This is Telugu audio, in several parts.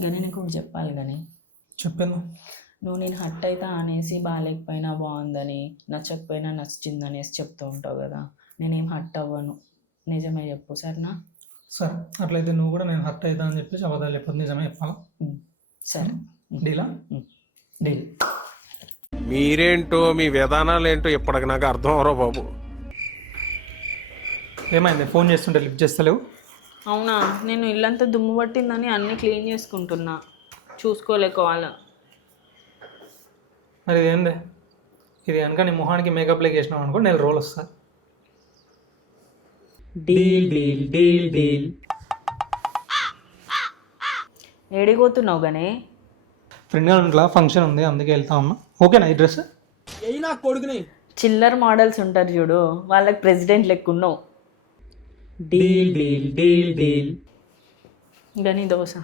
కానీ నీకు ఒకటి చెప్పాలి కానీ చెప్పాను. నువ్వు నేను హట్ అవుతా అనేసి బాగాలేకపోయినా బాగుందని, నచ్చకపోయినా నచ్చింది అనేసి చెప్తూ ఉంటావు కదా. నేనేం హట్ అవ్వను, నిజమే చెప్పు సరేనా? సరే అట్లయితే నువ్వు కూడా నేను హర్ట్ అవుతా అని చెప్పేసి అబద్ధాలు చెప్పదు, నిజమే చెప్పాలా? సరే, డీలా? డీల్. మీరేంటో మీ విధానాలు ఏంటో ఇప్పటికి నాకు అర్థం అవరో బాబు. ఏమైంది? ఫోన్ చేస్తుంటే లిఫ్ట్ చేస్తలేవు? అవునా, నేను ఇల్లంతా దుమ్ము పట్టిందని అన్నీ క్లీన్ చేసుకుంటున్నా, చూసుకోలేకోవాల. మరి ఇదేందే? ఇది కనుక నీ మొహానికి మేకప్ లేక వేసినావు అనుకో, నేను రోల్ వస్తా. Deal deal deal deal. ఏడిపోతున్నావు కానీ? ఫ్రెండ్ గారి ఇంట్లో ఫంక్షన్ ఉంది, అందుకే వెళ్తా ఉన్నా. ఓకేనా ఈ డ్రెస్? చిల్లర్ మోడల్స్ ఉంటారు చూడు, వాళ్ళకి ప్రెసిడెంట్ లెక్కున్నావు. Deal deal deal deal. గని దోశ.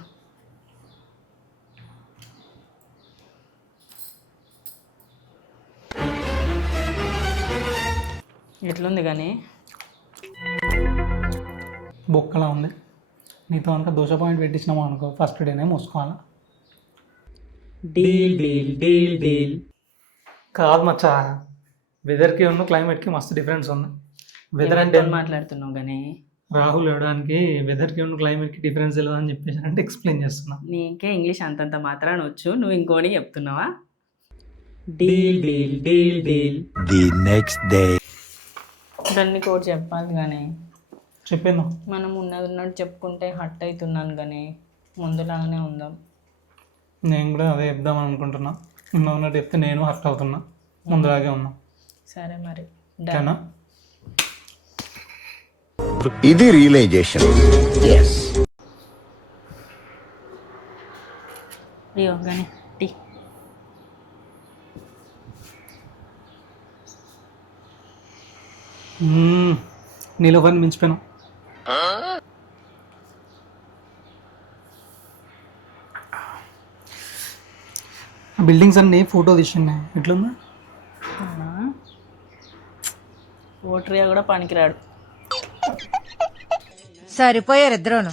ఎట్లుంది కానీ? బొక్కలా ఉంది. నీతో కనుక దోశ పాయింట్ పెట్టించినాము అనుకో, ఫస్ట్ డేనే మూసుకోవాలా. Deal deal deal deal. కాదు మచ్చా, వెదర్కి ఉన్న క్లైమేట్కి మస్తు డిఫరెన్స్ ఉంది. వెదర్ అంటే మాట్లాడుతున్నావు కానీ రాహుల్ ఇవ్వడానికి వెదర్కి ఉన్న క్లైమేట్కి డిఫరెన్స్ తెలియదు అని చెప్పేసి అంటే ఎక్స్ప్లెయిన్ చేస్తున్నా. నీకే ఇంగ్లీష్ అంతంత మాత్రాన వచ్చు, నువ్వు ఇంకోని చెప్తున్నావా? Deal deal deal deal. The next day. దాన్ని కూడా చెప్పాలి కానీ. చెప్పాను. మనం ఉన్నట్టు చెప్పుకుంటే హట్ అవుతున్నాను కానీ ముందులాగానే ఉందాం. నేను కూడా అదే చెప్దాం అనుకుంటున్నా. ఉన్నట్టు చెప్తే నేను హర్ట్ అవుతున్నా, ముందులాగే ఉన్నా. సరే మరి, ఓకేనా? ఇది రియలైజేషన్. అయ్యో కానీ టీ. నీలో పని మించిపోయాను. బిల్డింగ్స్ అన్నీ ఫోటో తీసినాయి, ఎట్లుందా? ఓటరియా కూడా పనికిరాడు. సరిపోయారు ఇద్దరును.